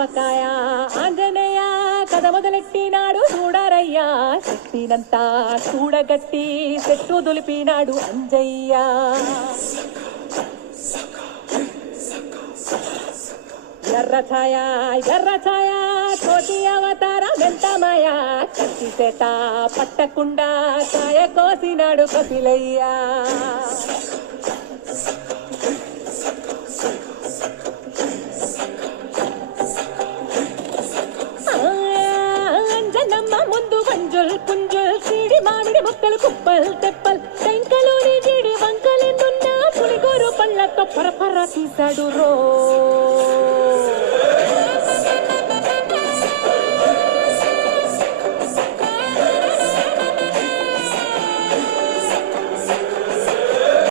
ఆవకాయ ఆంజనేయ కథ మొదలెట్టినాడు చూడరయ్యా శక్తినంతా చూడగట్టి చెట్టు దులిపినాడు అంజయ్య ఎర్ర ఛాయ కోటి అవతారం ఎంత మాయా కత్తి చేత పట్టకుండా కాయ కోసినాడు కపిలయ్యా అంజనమ్మ ముందు వంజుల్ పుంజుల్ చీడి మామిడి ముక్కలు కుప్పల్ తెప్పల్ టెంకలోని జీడి వంకలెన్నున్నా పులిగోరు పళ్ళతో పరపర తీశాడు రో